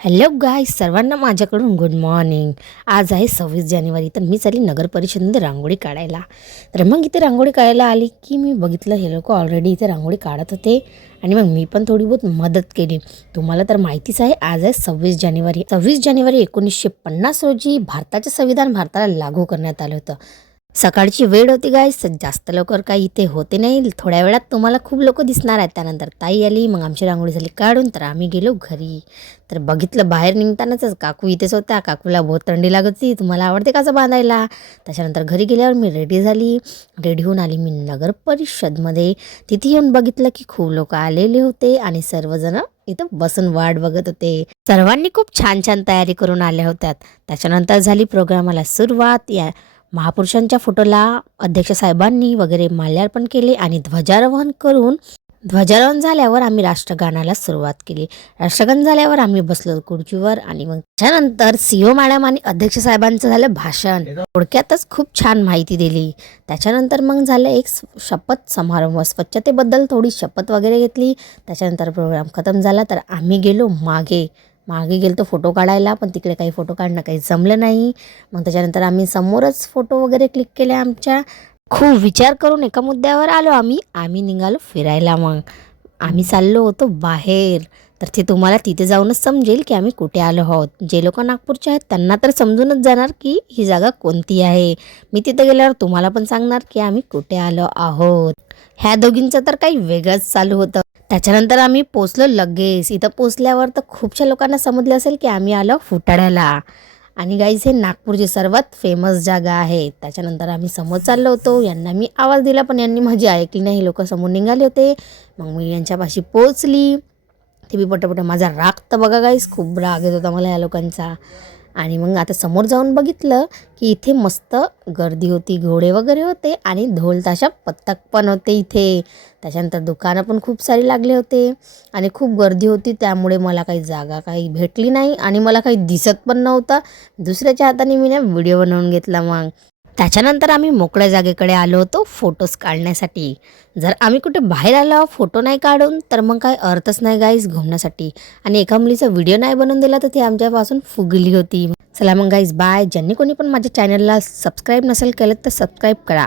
Hello guys, सर्वांना माझ्याकडून good morning. आज आहे 26 जानेवारी. तर मी चालली नगर परिषदेमध्ये रांगोळी काढायला. तर मग इथे रांगोळी काढायला आली की मी बघितलं हे लोक ऑलरेडी इथे रांगोळी काढत होते आणि मग मी पण थोडी बहुत मदत केली. तुम्हाला तर माहितीच आहे, आज आहे 26 जानेवारी. 26 जानेवारी 1950 रोजी भारताचे संविधान भारताला लागू करण्यात आलं होतं. सकाळची वेळ होती गाईस, जास्त लवकर काही इथे होते नाही. थोड्या वेळात तुम्हाला खूप लोक दिसणार आहेत. त्यानंतर ताई आली, मग आमची रांगोळी झाली काढून. तर आम्ही गेलो घरी. तर बघितलं बाहेर निघतानाच काकू इथेच होत्या. काकूला बहुत थंडी लागत होती. तुम्हाला आवडते काचं बांधायला. त्याच्यानंतर घरी गेल्यावर मी रेडी झाली. रेडी होऊन आली मी नगर परिषदमध्ये. तिथे येऊन बघितलं की खूप लोक आलेले होते आणि सर्वजण इथं बसून वाट बघत होते. सर्वांनी खूप छान छान तयारी करून आल्या होत्या. त्याच्यानंतर झाली प्रोग्रामाला सुरुवात. महापुरुषांच्या फोटोला अध्यक्ष साहेबांनी वगैरे माल्यार्पण केले आणि ध्वजारोहण झाल्यावर आम्ही राष्ट्रगानाला सुरुवात केली. राष्ट्रगान झाल्यावर आम्ही बसलो खुर्चीवर आणि मग त्यानंतर सीओ मॅडम आणि अध्यक्ष साहेबांचं झालं भाषण. थोडक्यातच खूप छान माहिती दिली. त्याच्यानंतर मग झालं एक शपथ समारंभ. स्वच्छतेबद्दल थोडी शपथ वगैरे घेतली. त्याच्यानंतर प्रोग्राम खतम झाला तर आम्ही गेलो मागे गेलो तो फोटो काढायला, पण तिकडे काही फोटो काढणं काही जमलं नाही. मग त्याच्यानंतर आम्ही समोरच फोटो वगैरे क्लिक केले आमच्या. खूप विचार करून एका मुद्द्यावर आलो आम्ही निघालो फिरायला. मग आम्ही चाललो होतो बाहेर. तर ते तुम्हाला तिथे जाऊनच समजेल की आम्ही कुठे आलो आहोत. जे लोक नागपूरचे आहेत त्यांना तर समजूनच जाणार की ही जागा कोणती आहे. मी तिथे गेल्यावर तुम्हाला पण सांगणार की आम्ही कुठे आलो आहोत. ह्या दोघींचं तर काही वेगळंच चालू होतं. त्याच्यानंतर आम्ही पोचलो लगेच. इथं पोचल्यावर तर खूपशा लोकांना समजलं असेल की आम्ही आलो फुटाळ्याला. आणि गाईज, हे नागपूरची सर्वात फेमस जागा आहे. त्याच्यानंतर आम्ही समोर चाललो होतो. यांना मी आवाज दिला पण यांनी माझी ऐकली नाही. लोक समोर निघाले होते. मग मी यांच्यापाशी पोचली. ते मी पटपट, माझा राग तर बघा गाईज, खूप राग येत होता मला या लोकांचा. आणि मग आता समोर जाऊन बघितलं की इथे मस्त गर्दी होती. घोडे वगैरे होते आणि ढोल ताशा पथक पण होते इथे. त्याच्यानंतर दुकानं पण खूप सारी लागले होते आणि खूप गर्दी होती. त्यामुळे मला काही जागा काही भेटली नाही आणि मला काही दिसत पण नव्हतं. दुसऱ्याच्या हाताने मी व्हिडिओ बनवून घेतला. मग त्याच्यानंतर आम्ही मोकळ्या जागेकडे आलो होतो फोटोज काढण्यासाठी. जर आम्ही कुठे बाहेर आलो फोटो नाही काढून तर मग काही अर्थच नाही गाईज घुमण्यासाठी. आणि एका मुलीचा व्हिडिओ नाही बनवून दिला तर ती आमच्यापासून फुगली होती. चला मग गाईज, बाय. ज्यांनी कोणी पण माझ्या चॅनलला सबस्क्राईब नसेल केलं तर सबस्क्राईब करा.